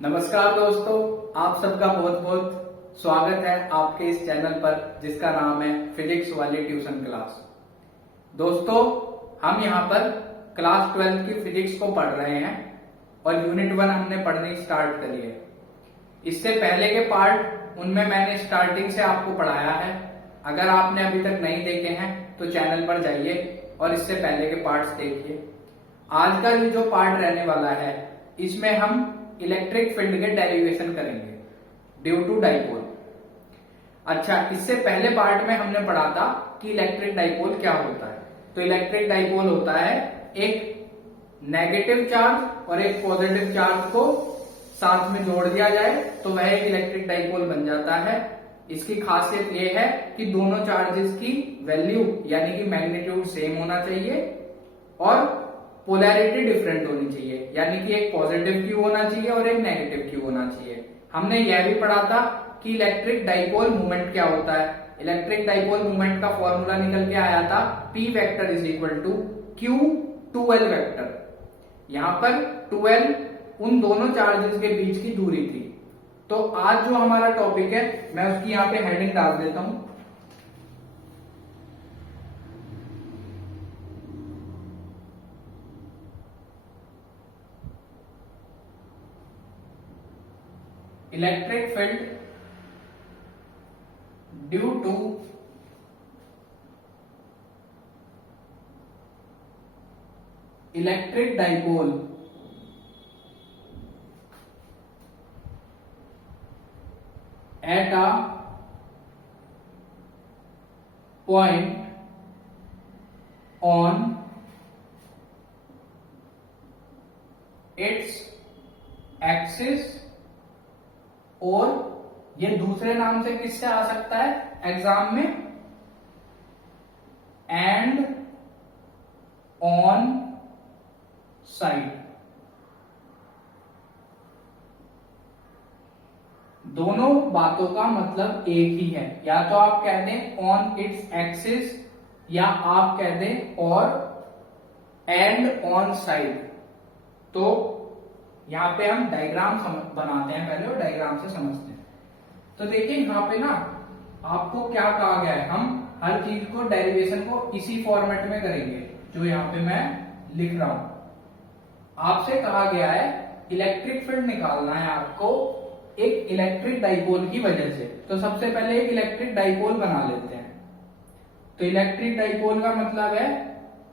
नमस्कार दोस्तों, आप सबका बहुत बहुत स्वागत है आपके इस चैनल पर जिसका नाम है फिजिक्स वाली ट्यूशन क्लास। दोस्तों, हम यहाँ पर क्लास 12 की फिजिक्स को पढ़ रहे हैं और यूनिट 1 हमने पढ़नी स्टार्ट करी है। इससे पहले के पार्ट उनमें मैंने स्टार्टिंग से आपको पढ़ाया है। अगर आपने अभी तक नहीं देखे हैं तो चैनल पर जाइए और इससे पहले के पार्ट्स देखिए। आज का जो पार्ट रहने वाला है इसमें हम इलेक्ट्रिक फील्ड के डेरिवेशन करेंगे ड्यू टू डाइपोल। अच्छा, इससे पहले पार्ट में हमने पढ़ा था कि इलेक्ट्रिक डाइपोल क्या होता है। तो इलेक्ट्रिक डाइपोल होता है एक नेगेटिव चार्ज और एक पॉजिटिव चार्ज को साथ में जोड़ दिया जाए तो वह एक इलेक्ट्रिक डाइपोल बन जाता है। इसकी खासियत यह है कि दोनों चार्जेस की वैल्यू यानी कि मैग्नीट्यूड सेम होना चाहिए और पोलैरिटी डिफरेंट होनी चाहिए, यानी कि एक पॉजिटिव क्यू होना चाहिए और एक नेगेटिव क्यू होना चाहिए। हमने यह भी पढ़ा था कि इलेक्ट्रिक डाइपोल मूवमेंट क्या होता है। इलेक्ट्रिक डाइपोल मूवमेंट का फॉर्मूला निकल के आया था P vector is equal to Q 2L vector. यहां पर 2L उन दोनों चार्जेस के बीच की दूरी थी। तो आज जो हमारा टॉपिक है मैं उसकी यहां पे हेडिंग डाल देता हूं। Electric field due to electric dipole at a point on its axis, और ये दूसरे नाम से किससे आ सकता है एग्जाम में, एंड ऑन साइड। दोनों बातों का मतलब एक ही है। या तो आप कह दें ऑन इट्स एक्सिस या आप कह दें और एंड ऑन साइड। तो यहां पे हम डायग्राम बनाते हैं पहले और डायग्राम से समझते हैं। तो देखिए यहां पे ना आपको क्या कहा गया है, हम हर चीज को डेरिवेशन को इसी फॉर्मेट में करेंगे जो यहां पे मैं लिख रहा हूं। आपसे कहा गया है इलेक्ट्रिक फील्ड निकालना है आपको एक इलेक्ट्रिक डाइपोल की वजह से। तो सबसे पहले एक इलेक्ट्रिक डाइपोल बना लेते हैं। तो इलेक्ट्रिक डाइपोल का मतलब है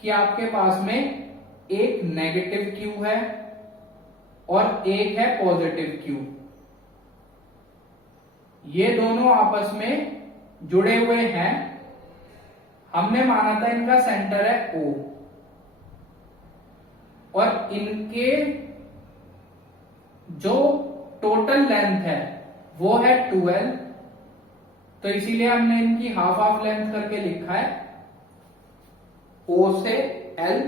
कि आपके पास में एक नेगेटिव क्यू है और एक है पॉजिटिव क्यू। ये दोनों आपस में जुड़े हुए हैं। हमने माना था इनका सेंटर है O और इनके जो टोटल लेंथ है वो है 2L। तो इसीलिए हमने इनकी हाफ हाफ लेंथ करके लिखा है O से L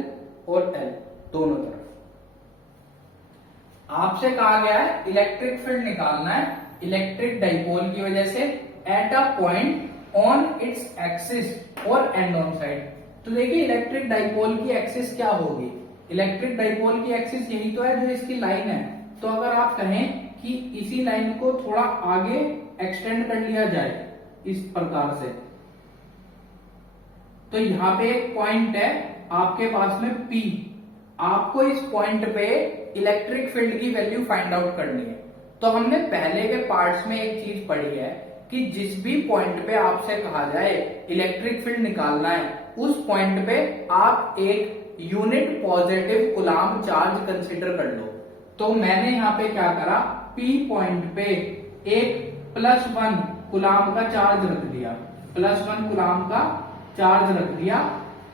और L दोनों तरफ। आपसे कहा गया है इलेक्ट्रिक फील्ड निकालना है इलेक्ट्रिक डाइपोल की वजह से eight a point on its axis और एंड ऑन साइड। तो देखिए इलेक्ट्रिक डाइपोल की एक्सिस क्या होगी। इलेक्ट्रिक डाइपोल की एक्सिस यही तो है जो इसकी लाइन है। तो अगर आप कहें कि इसी लाइन को थोड़ा आगे एक्सटेंड कर लिया जाए इस प्रकार से, तो यहां पे एक पॉइंट है आपके पास में P। आपको इस पॉइंट पे इलेक्ट्रिक फील्ड की वैल्यू फाइंड आउट करनी है। तो हमने पहले के पार्ट्स में एक चीज पढ़ी है कि जिस भी पॉइंट पे आपसे कहा जाए इलेक्ट्रिक फील्ड निकालना है उस पॉइंट पे आप एक unit positive coulomb charge consider कर लो। तो मैंने यहां पे क्या करा, P पॉइंट पे एक +1 कूलाम्ब का चार्ज रख दिया। +1 कूलाम्ब का चार्ज रख दिया,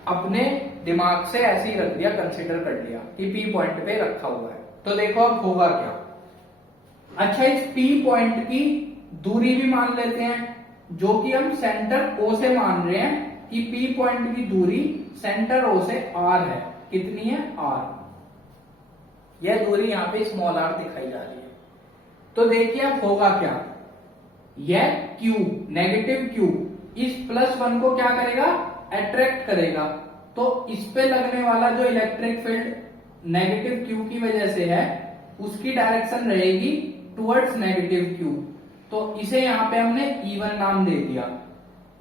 अपने दिमाग से ऐसे ही रख दिया, कंसीडर कर लिया कि P पॉइंट पे रखा हुआ है। तो देखो अब होगा क्या। अच्छा, इस P पॉइंट की दूरी भी मान लेते हैं जो कि हम सेंटर O से मान रहे हैं कि P पॉइंट की दूरी सेंटर O से R है। कितनी है? R। यह दूरी यहां पे स्मॉल r दिखाई जा रही है। तो देखिए अब होगा क्या, यह Q नेगेटिव Q इस +1 को क्या करेगा, अट्रैक्ट करेगा। तो इस पे लगने वाला जो इलेक्ट्रिक फील्ड नेगेटिव Q की वजह से है उसकी डायरेक्शन रहेगी टुवर्ड्स नेगेटिव क्यू। तो इसे यहां पे हमने E1 नाम दे दिया।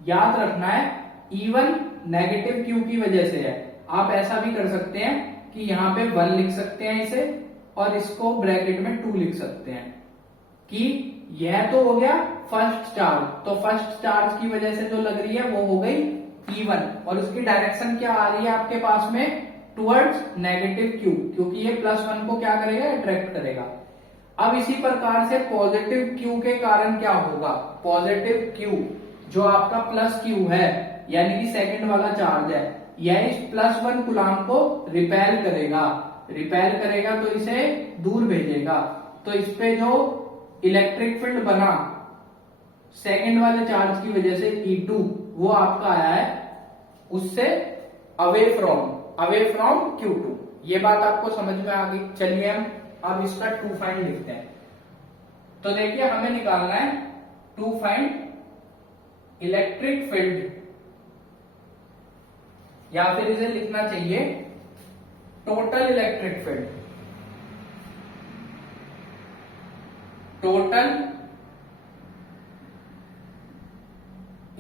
याद रखना है E1 नेगेटिव क्यू की वजह से है। आप ऐसा भी कर सकते हैं कि यहाँ पे 1 लिख सकते हैं इसे, और इसको ब्रैकेट में 2 लिख सकते हैं कि यह तो हो गया फर्स्ट चार्ज। तो फर्स्ट चार्ज की वजह से जो लग रही है वो हो गई E1, और उसकी डायरेक्शन क्या आ रही है आपके पास में, टुवर्ड्स नेगेटिव क्यू, क्योंकि ये +1 को क्या करेगा, अट्रैक्ट करेगा। अब इसी प्रकार से पॉजिटिव क्यू के कारण क्या होगा, पॉजिटिव क्यू जो आपका प्लस क्यू है यानी कि सेकंड वाला चार्ज है, यह इस +1 कूलाम को रिपेल करेगा। रिपेल करेगा तो इसे दूर भेजेगा। तो इस पे जो इलेक्ट्रिक फील्ड बना सेकंड वाले चार्ज की वजह से E2, वो आपका आया है उससे अवे फ्रॉम Q2। ये बात आपको समझ में आ गई। चलिए हम अब इसका टू फाइंड लिखते हैं। तो देखिए हमें निकालना है टू फाइंड इलेक्ट्रिक फील्ड, या फिर इसे लिखना चाहिए total electric field. Total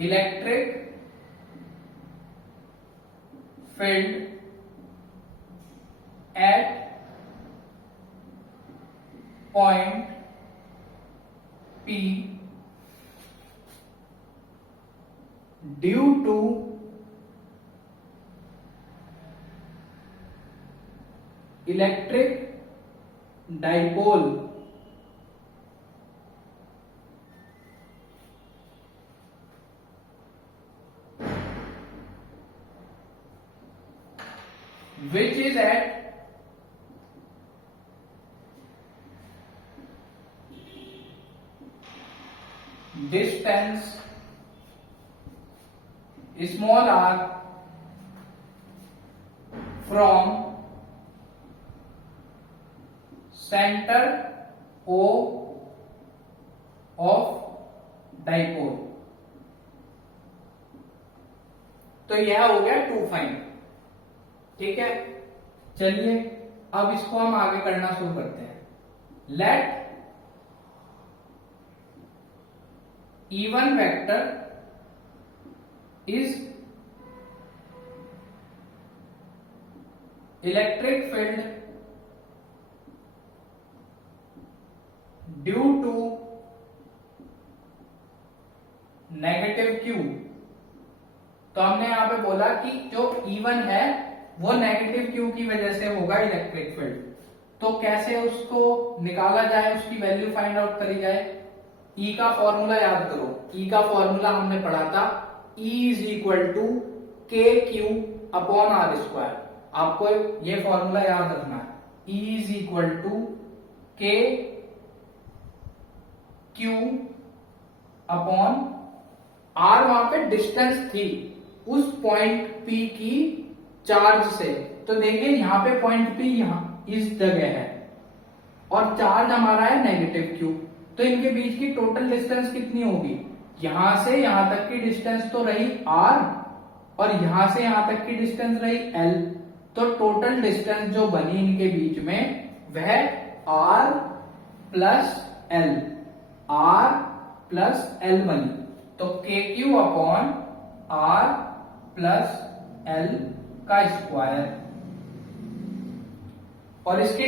electric field at point P due to electric dipole which is at distance small r from center O of dipole। तो यह हो गया टू फाइंड। ठीक है, चलिए अब इसको हम आगे करना शुरू करते हैं। Let E1 vector is electric field due to negative Q. तो हमने यहां पे बोला कि जो E1 है वो नेगेटिव क्यू की वजह से होगा इलेक्ट्रिक फील्ड। तो कैसे उसको निकाला जाए, उसकी वैल्यू फाइंड आउट करी जाए। E का फॉर्मूला याद करो। E का फॉर्मूला हमने पढ़ा था, E is equal to KQ/R²। आपको ये फॉर्मूला याद रखना है, E is equal to KQ/R। वहां पे डिस्टेंस थी उस पॉइंट P की चार्ज से। तो देखिए यहाँ पे पॉइंट P यहाँ इस जगह है और चार्ज हमारा है नेगेटिव Q। तो इनके बीच की टोटल डिस्टेंस कितनी होगी, यहां से यहां तक की डिस्टेंस तो रही R, और यहां से यहां तक की डिस्टेंस रही L। तो टोटल डिस्टेंस जो बनी इनके बीच में वह R प्लस L बनी। तो KQ/R प्लस L का स्क्वायर। और इसकी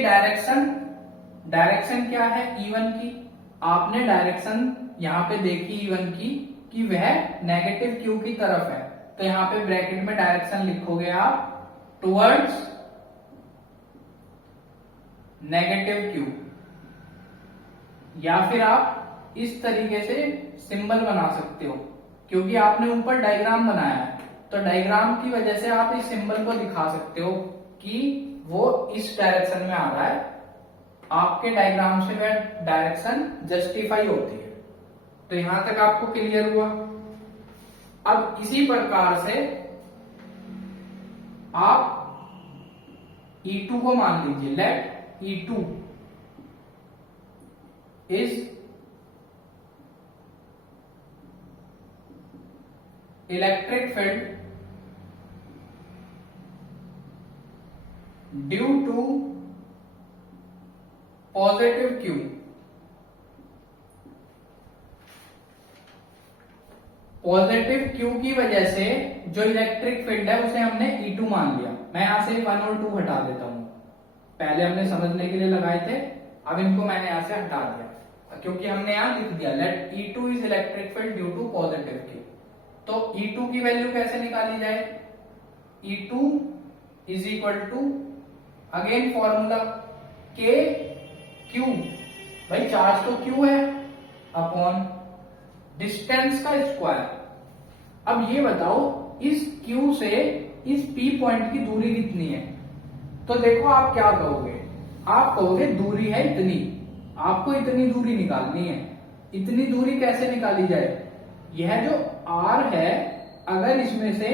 डायरेक्शन क्या है E1 की, आपने डायरेक्शन यहां पे देखी E1 की कि वह नेगेटिव Q की तरफ है। तो यहां पे ब्रैकेट में डायरेक्शन लिखोगे आप टुवर्ड्स नेगेटिव Q, या फिर आप इस तरीके से सिंबल बना सकते हो, क्योंकि आपने ऊपर डायग्राम बनाया है। तो डायग्राम की वजह से आप इस सिंबल को दिखा सकते हो कि वो इस डायरेक्शन में आ रहा है। आपके डायग्राम से वह डायरेक्शन जस्टिफाई होती है। तो यहां तक आपको क्लियर हुआ। अब इसी प्रकार से आप E2 को मान लीजिए। Let E2 is electric field due to positive Q, positive Q की वजह से जो इलेक्ट्रिक फील्ड है उसे हमने E2 मान लिया। मैं यहां से 1 और 2 हटा देता हूं, पहले हमने समझने के लिए लगाए थे, अब इनको मैंने यहां से हटा दिया क्योंकि हमने यहां लिख दिया let E2 is electric field due to positive Q. तो E2 की वैल्यू कैसे निकाली जाए, E2 is equal to again formula K Q, भाई चार्ज तो Q है, अपॉन डिस्टेंस का स्क्वायर। अब ये बताओ इस Q से इस P पॉइंट की दूरी कितनी है, तो देखो आप क्या कहोगे, आप कहोगे दूरी है इतनी, आपको इतनी दूरी निकालनी है। इतनी दूरी कैसे निकाली जाए, यह जो R है अगर इसमें से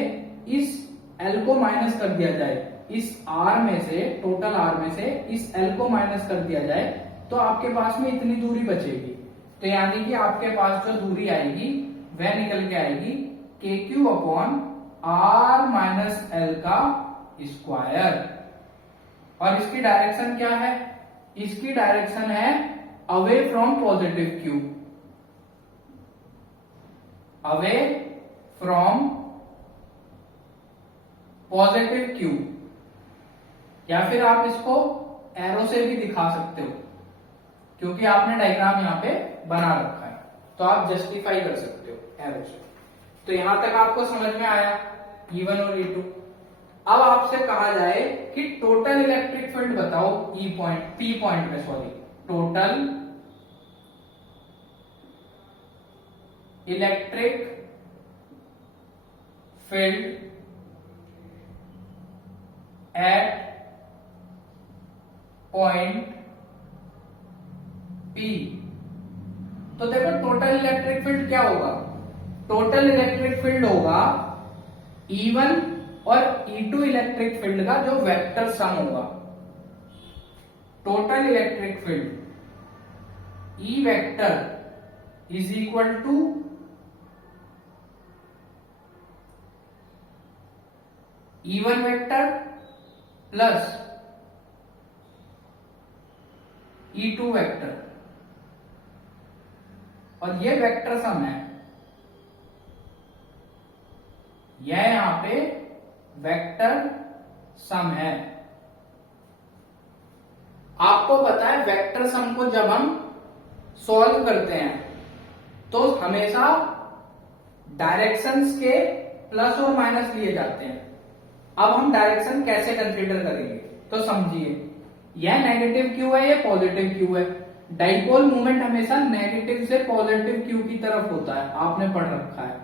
इस L को माइनस कर दिया जाए, इस R में से, टोटल R में से इस L को माइनस कर दिया जाए तो आपके पास में इतनी दूरी बचेगी। तो यानी कि आपके पास जो दूरी आएगी वह निकल के आएगी KQ upon R minus L का स्क्वायर। और इसकी डायरेक्शन क्या है, इसकी डायरेक्शन है away from positive Q, away from positive Q, या फिर आप इसको एरो से भी दिखा सकते हो क्योंकि आपने डायग्राम यहां पे बना रखा है, तो आप जस्टिफाई कर सकते हो एरो से। तो यहां तक आपको समझ में आया E1 और E2। अब आपसे कहा जाए कि टोटल इलेक्ट्रिक फील्ड बताओ P पॉइंट में, sorry, total electric field at point P। तो देखो टोटल इलेक्ट्रिक फील्ड क्या होगा, टोटल इलेक्ट्रिक फील्ड होगा E1 और E2 इलेक्ट्रिक फील्ड का जो वेक्टर सम होगा। Total electric field E vector is equal to E1 vector plus E2 vector, और ये वेक्टर सम है, यह यहां पे वेक्टर सम है। आपको पता है वेक्टर सम को जब हम सॉल्व करते हैं तो हमेशा डायरेक्शंस के प्लस और माइनस लिए जाते हैं। अब हम डायरेक्शन कैसे कंसीडर करेंगे, तो समझिए यह नेगेटिव क्यू है, यह पॉजिटिव क्यू है। डाइपोल मोमेंट हमेशा नेगेटिव से पॉजिटिव क्यू की तरफ होता है, आपने पढ़ रखा है।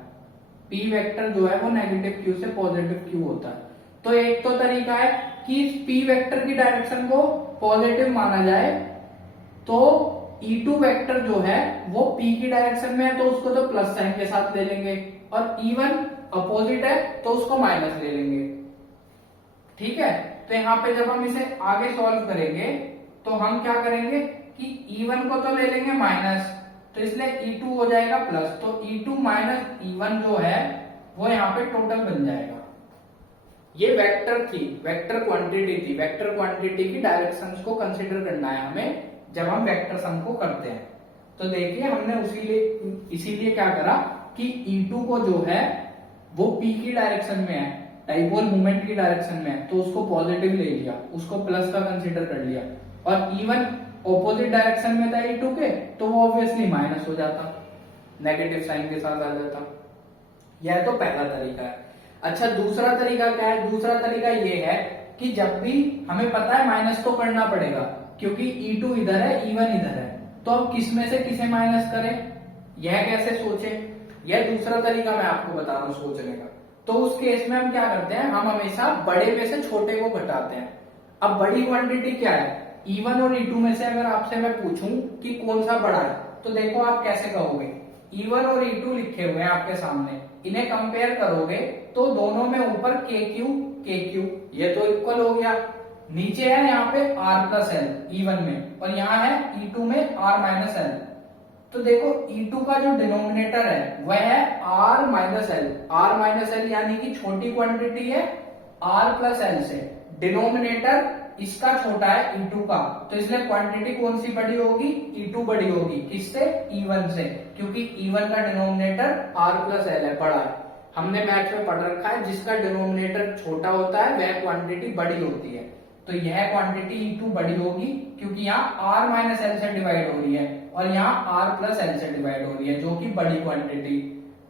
P वेक्टर जो है वो नेगेटिव क्यू से पॉजिटिव क्यू होता है। तो एक तो तरीका है कि इस P वेक्टर की डायरेक्शन को पॉजिटिव माना जाए, तो E2 वेक्टर जो है वो P की डायरेक्शन में है तो उसको तो प्लस साइन के साथ ले लेंगे, और E1 अपोजिट है तो उसको माइनस ले लेंगे। ठीक है, तो यहाँ पे जब हम इसे आगे सॉल्व करेंगे तो हम क्या करेंगे कि E1 को तो ले लेंगे माइनस, तो इसलिए E2 हो जाएगा प्लस, तो E2 माइनस E1 जो है वो यहाँ पे टोटल बन जाएगा। ये वेक्टर थी, वेक्टर क्वांटिटी थी, वेक्टर क्वांटिटी की डायरेक्शंस को कंसीडर करना है हमें जब हम वेक्टर सम को करते हैं। तो देखिए हमने इसीलिए क्या करा कि E2 को जो है वो P की डायरेक्शन में है, डाइपोल मोमेंट की डायरेक्शन में है, तो उसको पॉजिटिव ले लिया, उसको प्लस का कंसीडर कर लिया। और E1 ऑपोजिट डायरेक्शन में था E2 के, तो वो ऑब्वियसली माइनस हो जाता, नेगेटिव साइन के साथ आ जाता। यह तो पहला तरीका है। अच्छा, दूसरा तरीका क्या है, दूसरा तरीका ये है कि जब भी हमें पता है माइनस तो करना पड़ेगा क्योंकि E2 इधर है, E1 इधर है, तो अब किस में से किसे माइनस करें, यह कैसे सोचे, यह दूसरा तरीका मैं आपको बता रहा हूं सोचने का। तो उस केस में हम क्या करते हैं, हम हमेशा बड़े में से छोटे को घटाते हैं। अब बड़ी क्वांटिटी क्या है, E1 और E2 में से अगर आपसे मैं पूछूं कि कौन सा बड़ा है, तो देखो आप कैसे कहोगे, E1 और E2 लिखे हुए हैं आपके सामने, इन्हें कंपेयर करोगे तो दोनों में ऊपर KQ ये तो इक्वल हो गया, नीचे है यहाँ पे R प्लस L E1 में, और यहाँ है E2 में R माइनस L। तो देखो E2 का जो डिनोमिनेटर है वह है R माइनस L यानी कि छोटी क्वांटिटी है R प्लस L से, डिनोमिनेटर इसका छोटा है E2 का, तो इसलिए क्वांटिटी कौन सी बड़ी होगी, E2 बड़ी होगी। किससे, E1 से, क्योंकि E1 का डिनोमिनेटर R प्लस L है, बड़ा है। हमने मैथ में पढ़ रखा है जिसका डिनोमिनेटर छोटा होता है वह क्वांटिटी बड़ी होती है। तो यह क्वांटिटी E2 बड़ी होगी क्योंकि यहाँ R माइनस एल से डिवाइड हो रही है और यहाँ R प्लस एल से डिवाइड हो रही है, जो कि बड़ी क्वांटिटी,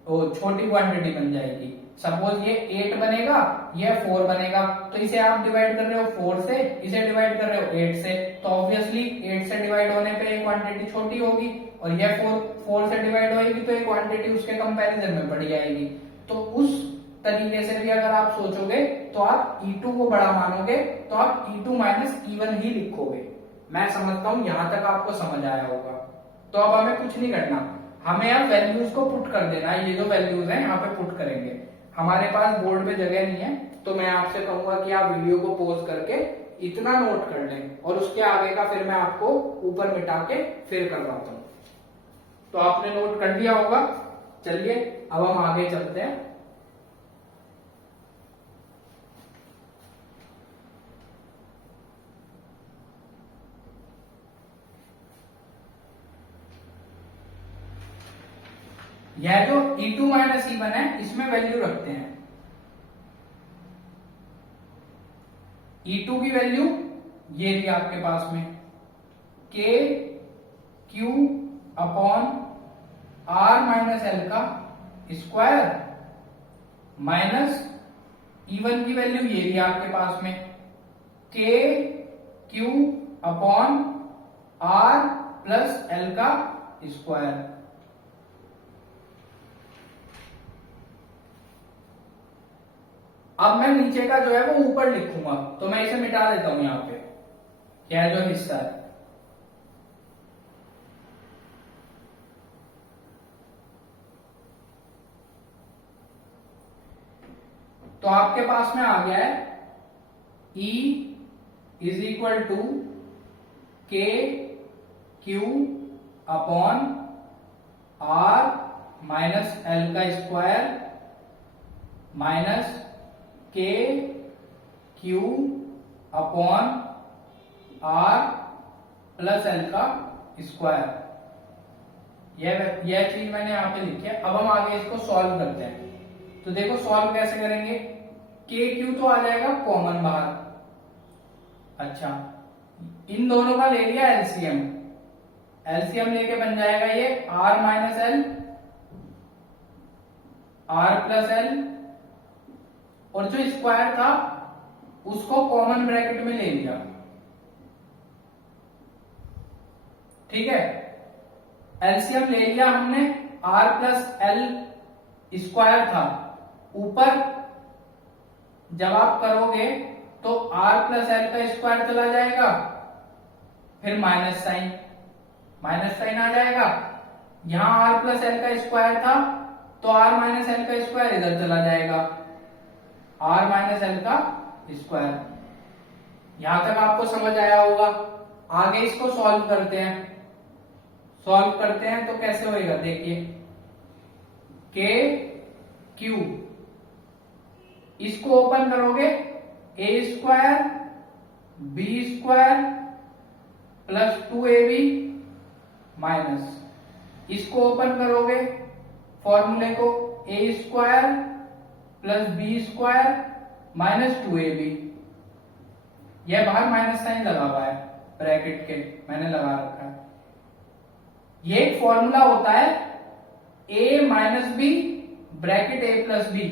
छोटी क्वांटिटी बन जाएगी। सपोज ये 8 बनेगा, ये 4 बनेगा, तो इसे आप डिवाइड कर रहे हो 4 से, इसे डिवाइड कर रहे हो 8 से, तो ऑब्वियसली 8 से डिवाइड होने पे ये क्वांटिटी छोटी होगी और ये 4 से डिवाइड होगी तो ये क्वांटिटी उसके कंपैरिजन में बड़ी आएगी। तो उस तरीके से भी अगर आप सोचोगे तो आप E2 को बड़ा मानोगे तो आप E2 माइनस E1 ही लिखोगे। मैं समझता हूं यहां तक आपको समझ आया होगा। तो अब हमें कुछ नहीं करना, हमें अब वैल्यूज को पुट कर देना है। ये जो वैल्यूज हैं यहाँ पे पुट करेंगे। हमारे पास बोर्ड पे जगह नहीं है, तो मैं आपसे कहूंगा कि आप वीडियो को पॉज करके इतना नोट कर लें और उसके आगे का फिर मैं आपको ऊपर मिटा के फिर करवाता हूं। तो आपने नोट कर लिया होगा। चलिए अब हम आगे चलते हैं। यह जो E2 माइनस E1 है इसमें वैल्यू रखते हैं। E2 की वैल्यू ये भी आपके पास में K Q upon R minus L का स्क्वायर माइनस E1 की वैल्यू ये भी आपके पास में K Q upon R plus L का स्क्वायर। अब मैं नीचे का जो है वो ऊपर लिखूंगा, तो मैं इसे मिटा देता हूं यहां पे, यह जो हिस्सा है। तो आपके पास में आ गया है E is equal to K Q upon R minus L का square minus K Q upon R plus L का स्क्वायर। यह चीज मैंने यहां पे लिखी है। अब हम आगे इसको सॉल्व करते हैं। तो देखो सॉल्व कैसे करेंगे, K Q तो आ जाएगा कॉमन बाहर। अच्छा, इन दोनों का ले लिया एलसीएम, एलसीएम लेके बन जाएगा ये R minus L R plus L, और जो स्क्वायर था उसको कॉमन ब्रैकेट में ले लिया। ठीक है, एलसीएम ले लिया हमने, R प्लस एल स्क्वायर था, ऊपर जब आप करोगे तो R प्लस एल का स्क्वायर चला जाएगा, फिर माइनस साइन आ जाएगा। यहां R प्लस एल का स्क्वायर था तो R माइनस एल का स्क्वायर इधर चला जाएगा, R माइनस एल का स्क्वायर। यहां तक आपको समझ आया होगा। आगे इसको सॉल्व करते हैं। सॉल्व करते हैं तो कैसे होएगा, देखिए K Q, इसको ओपन करोगे A square B square plus 2AB minus, इसको ओपन करोगे फॉर्मूले को A square plus B square minus 2AB। यह बाहर माइनस साइन लगा हुआ है ब्रैकेट के, मैंने लगा रखा है। ये एक फॉर्मूला होता है A minus B bracket A plus B.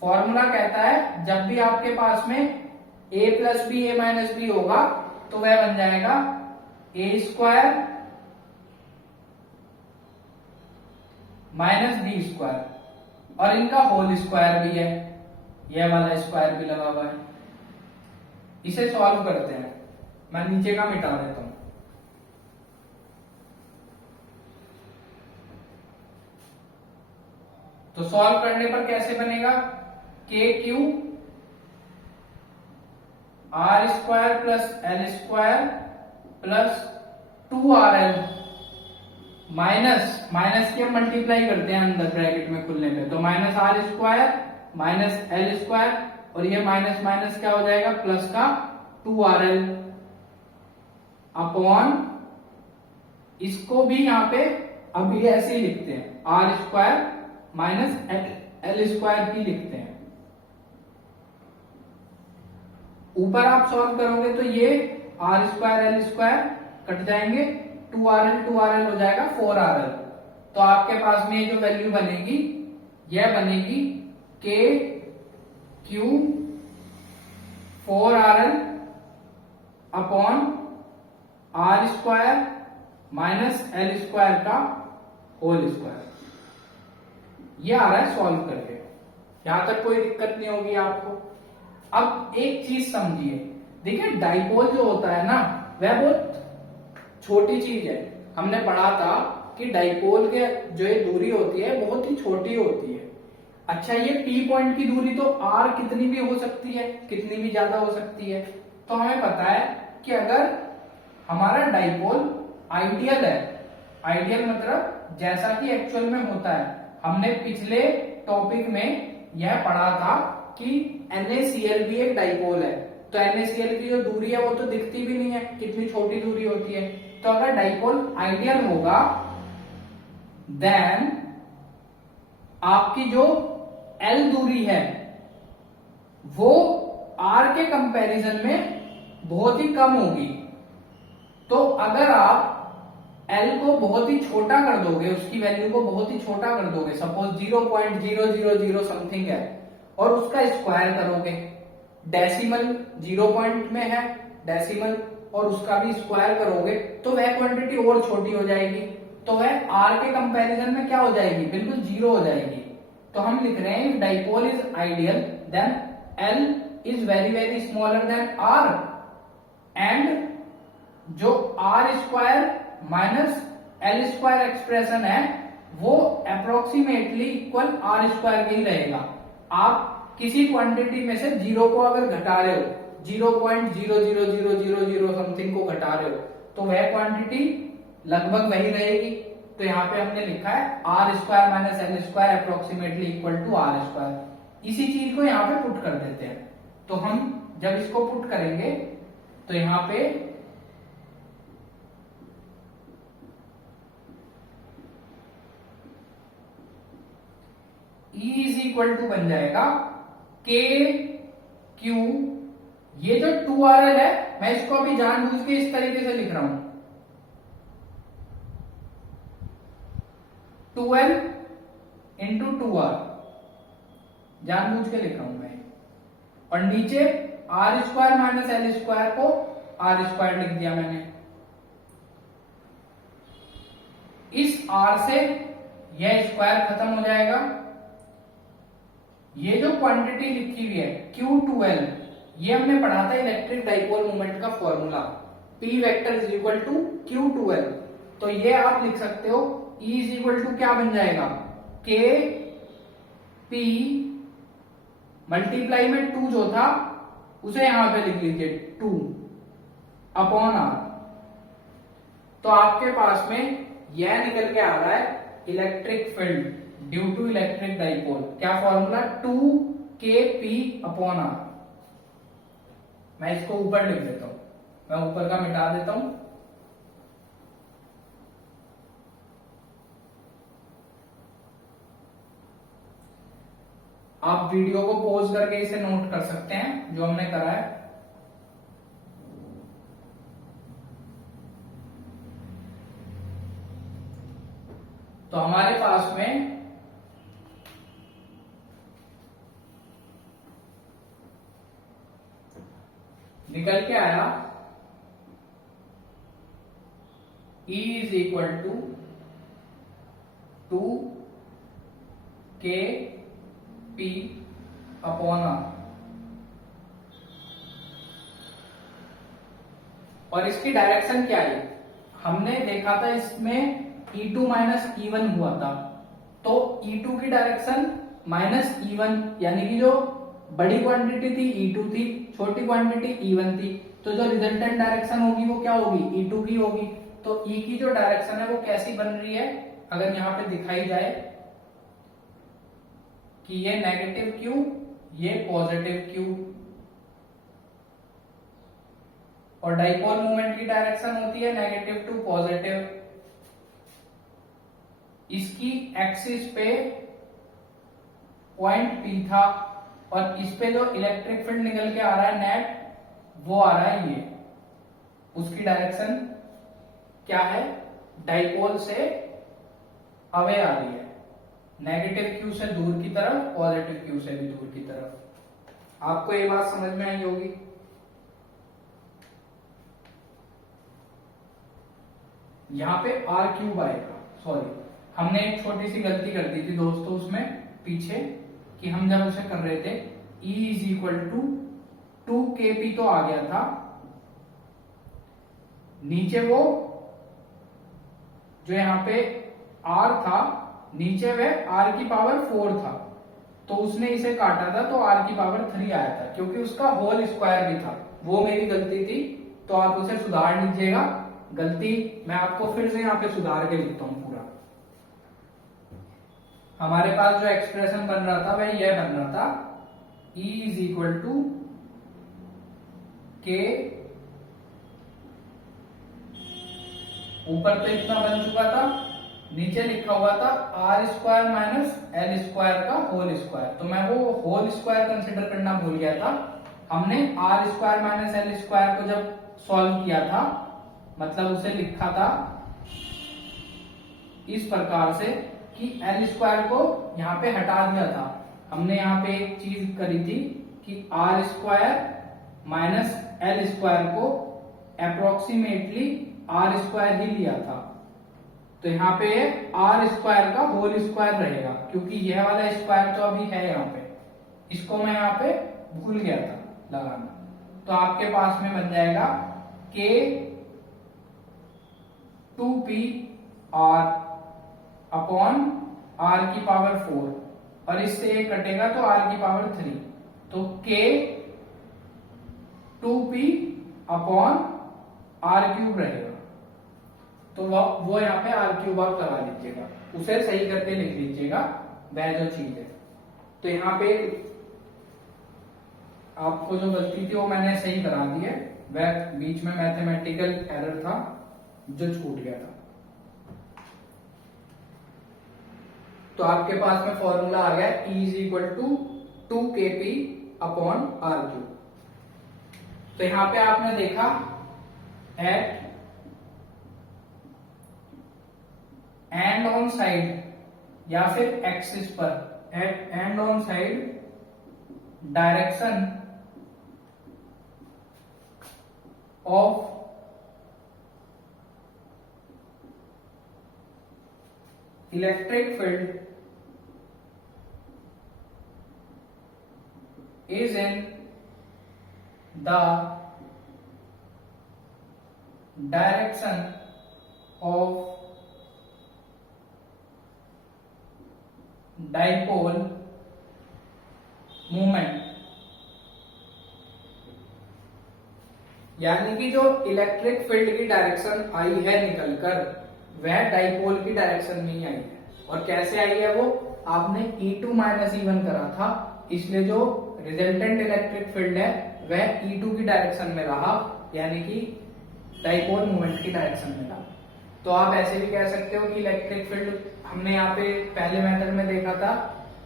Formula कहता है जब भी आपके पास में A plus B A minus B होगा तो वह बन जाएगा A square minus B square, और इनका होल स्क्वायर भी है, यह वाला स्क्वायर भी लगा हुआ है। इसे सॉल्व करते हैं। मैं नीचे का मिटा देता हूं। तो सॉल्व करने पर कैसे बनेगा, K Q R square plus L square plus 2RL minus के मल्टीप्लाई करते हैं अंदर ब्रैकेट में खुलने पे, तो minus R square minus L square, और ये माइनस माइनस क्या हो जाएगा, प्लस का 2RL अपॉन, इसको भी यहां पे अभी ऐसे ही लिखते हैं, R² माइनस L² ही लिखते हैं। ऊपर आप सॉल्व करोगे तो ये R² L² कट जाएंगे, 2RL हो जाएगा 4RL। तो आपके पास में जो वैल्यू बनेगी यह बनेगी K Q 4RL upon R² minus L² का होल स्क्वायर। ये आ रहा है सॉल्व करके, यहां तक कोई दिक्कत नहीं होगी आपको। अब एक चीज समझिए, देखिए डाइपोल जो होता है ना वह बहुत छोटी चीज है। हमने पढ़ा था कि डाइपोल के जो ये दूरी होती है बहुत ही छोटी होती है। अच्छा, ये P पॉइंट की दूरी तो R कितनी भी हो सकती है, कितनी भी ज्यादा हो सकती है। तो हमें पता है कि अगर हमारा डाइपोल आइडियल है, आइडियल मतलब जैसा कि एक्चुअल में होता है, हमने पिछले टॉपिक में यह पढ़ा था कि NaCl भी एक डाइपोल है। तो NaCl की जो दूरी है वो तो दिखती भी नहीं है, कितनी छोटी दूरी होती है। तो अगर डाइपोल आइडियल होगा देन आपकी जो L दूरी है वो R के कंपैरिजन में बहुत ही कम होगी। तो अगर आप L को बहुत ही छोटा कर दोगे, उसकी वैल्यू को बहुत ही छोटा कर दोगे, सपोज 0.000 समथिंग है, और उसका स्क्वायर करोगे, डेसिमल 0 पॉइंट में है डेसिमल, और उसका भी स्क्वायर करोगे तो वह क्वांटिटी और छोटी हो जाएगी। तो वह R के कंपैरिजन में क्या हो जाएगी, बिल्कुल 0 हो जाएगी। तो हम लिख रहे हैं dipole is ideal then L is very very smaller than R, and जो R² माइनस L² एक्सप्रेशन है वो अप्रोक्सीमेटली इक्वल R² के ही रहेगा। आप किसी क्वांटिटी में से 0 को अगर घटा रहे हो, 0.00000 समथिंग को घटा रहे हो, तो वह क्वांटिटी लगभग वही रहेगी। तो यहाँ पे हमने लिखा है R² minus L² approximately equal to R²। इसी चीज को यहाँ पे पुट कर देते हैं। तो हम जब इसको पुट करेंगे तो यहाँ पे E इज इक्वल टू बन जाएगा K Q, ये जो 2RL है मैं इसको अभी जानबूझ के इस तरीके से लिख रहा हूं, 2L इंटू 2R, जानबूझ के लिख रहा हूं मैं। और नीचे R² माइनस L² को R² लिख दिया मैंने। इस R से यह स्क्वायर खत्म हो जाएगा। ये जो क्वांटिटी लिखी हुई है Q2L, ये हमने पढ़ा था इलेक्ट्रिक डाइपोल मोमेंट का formula, P vector is equal to Q2L। तो ये आप लिख सकते हो E इज इक्वल टू क्या बन जाएगा, K P मल्टीप्लाई में 2 जो था उसे यहां पे लिख लीजिए 2 अपॉन R। तो आपके पास में यह निकल के आ रहा है electric field due to electric dipole. क्या फॉर्मूला, 2kp अपॉन R। मैं इसको ऊपर लिख देता हूं, मैं ऊपर का मिटा देता हूं। आप वीडियो को पॉज करके इसे नोट कर सकते हैं जो हमने करा है। तो हमारे पास में निकल के आया E is equal to 2kp upon R। और इसकी डायरेक्शन क्या है, हमने देखा था इसमें E2 माइनस E1 हुआ था। तो E2 की डायरेक्शन माइनस E1, यानी कि जो बड़ी क्वांटिटी थी E2 थी, छोटी क्वांटिटी E1 थी। तो जो रिजल्टेंट डायरेक्शन होगी वो क्या होगी, E2 की होगी। तो E की जो डायरेक्शन है वो कैसी बन रही है, अगर यहां पे दिखाई जाए कि ये नेगेटिव Q, ये पॉजिटिव Q। और डाइपोल मोमेंट की डायरेक्शन होती है नेगेटिव टू पॉजिटिव। इसकी एक्सिस पे पॉइंट P था और इस पे जो इलेक्ट्रिक फील्ड निकल के आ रहा है नेट, वो आ रहा है ये, उसकी डायरेक्शन क्या है, डाइपोल से अवे आ रही है, नेगेटिव क्यू से दूर की तरफ, पॉजिटिव क्यू से भी दूर की तरफ। आपको ये बात समझ में आई होगी। यहां पे आर क्यूब आएगा, सॉरी हमने एक छोटी सी गलती कर दी थी दोस्तों उसमें पीछे, कि हम जब उसे कर रहे थे E is equal to 2kp तो आ गया था, नीचे वो जो यहाँ पे R था, नीचे वह R की पावर 4 था, तो उसने इसे काटा था तो R की पावर 3 आया था, क्योंकि उसका होल स्क्वायर भी था। वो मेरी गलती थी, तो आप उसे सुधार लीजिएगा। गलती मैं आपको फिर से यहाँ पे सुधार के लिखता हूं पूरा। हमारे पास जो एक्सप्रेशन बन रहा था वह यह बन रहा था, E is equal to K, ऊपर तो इतना बन चुका था, नीचे लिखा हुआ था R square minus L square का होल स्क्वायर, तो मैं वो होल स्क्वायर कंसिडर करना भूल गया था। हमने R square minus L square को जब सॉल्व किया था, मतलब उसे लिखा था इस प्रकार से कि एल स्क्वायर को यहाँ पे हटा दिया था। हमने यहाँ पे एक चीज करी थी कि R square minus L square को अप्रोक्सीमेटली आर स्क्वायर ही लिया था, तो यहाँ पे आर स्क्वायर का होल स्क्वायर रहेगा, क्योंकि यह वाला स्क्वायर तो अभी है यहाँ पे, इसको मैं यहाँ पे भूल गया था लगाना। तो आपके पास में बन जाएगा K 2p R upon R की पावर 4, और इससे ये कटेगा तो R की पावर 3, तो K 2p upon R cube रहेगा। तो वो यहाँ पे R क्यूब आप लगा लीजिएगा, उसे सही करके लिख लीजिएगा वह जो चीज है। तो यहाँ पे आपको जो गलती थी वो मैंने सही करा दी है, वह बीच में मैथमेटिकल एरर था जो छूट गया था। तो आपके पास में फॉर्मूला आ गया E is equal to 2kp upon R cube. तो यहां पे आपने देखा एट एंड ऑन साइड या फिर एक्सिस पर, at end on side direction of electric field is in the direction of dipole moment, यानी कि जो इलेक्ट्रिक फील्ड की डायरेक्शन आई है निकलकर, वह डाइपोल की डायरेक्शन में ही आई है। और कैसे आई है वो, आपने E2 माइनस E1 करा था, इसलिए जो रिजल्टेंट इलेक्ट्रिक फील्ड है वह E2 की डायरेक्शन में रहा, यानी कि डाइपोल मोमेंट की डायरेक्शन में रहा। तो आप ऐसे भी कह सकते हो कि इलेक्ट्रिक फील्ड, हमने यहाँ पे पहले मेथड में देखा था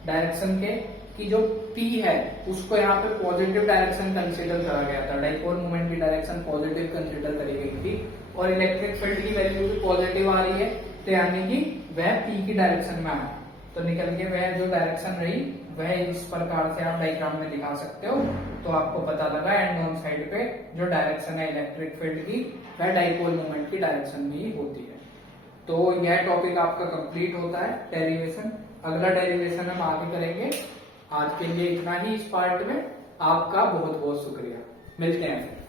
डायरेक्शन के, कि जो P है उसको यहाँ पे पॉजिटिव डायरेक्शन कंसीडर करा गया था, डाइपोल मोमेंट की डायरेक्शन पॉजिटिव कंसीडर करी गई थी, और इलेक्ट्रिक फील्ड की वैल्यू भी पॉजिटिव आ रही है, तो यानी कि वह P की डायरेक्शन में आया, तो निकल के वह जो डायरेक्शन रही वह इस प्रकार से आप डायग्राम में दिखा सकते हो। तो आपको पता लगा एंड ऑन साइड पे जो डायरेक्शन है इलेक्ट्रिक फील्ड की, वह डाइपोल मोमेंट की डायरेक्शन में ही होती है। तो यह टॉपिक आपका कंप्लीट होता है डेरिवेशन। अगला डेरिवेशन हम आगे करेंगे। आज के लिए इतना ही इस पार्ट में। आपका बहुत बहुत शुक्रिया, मिलते हैं।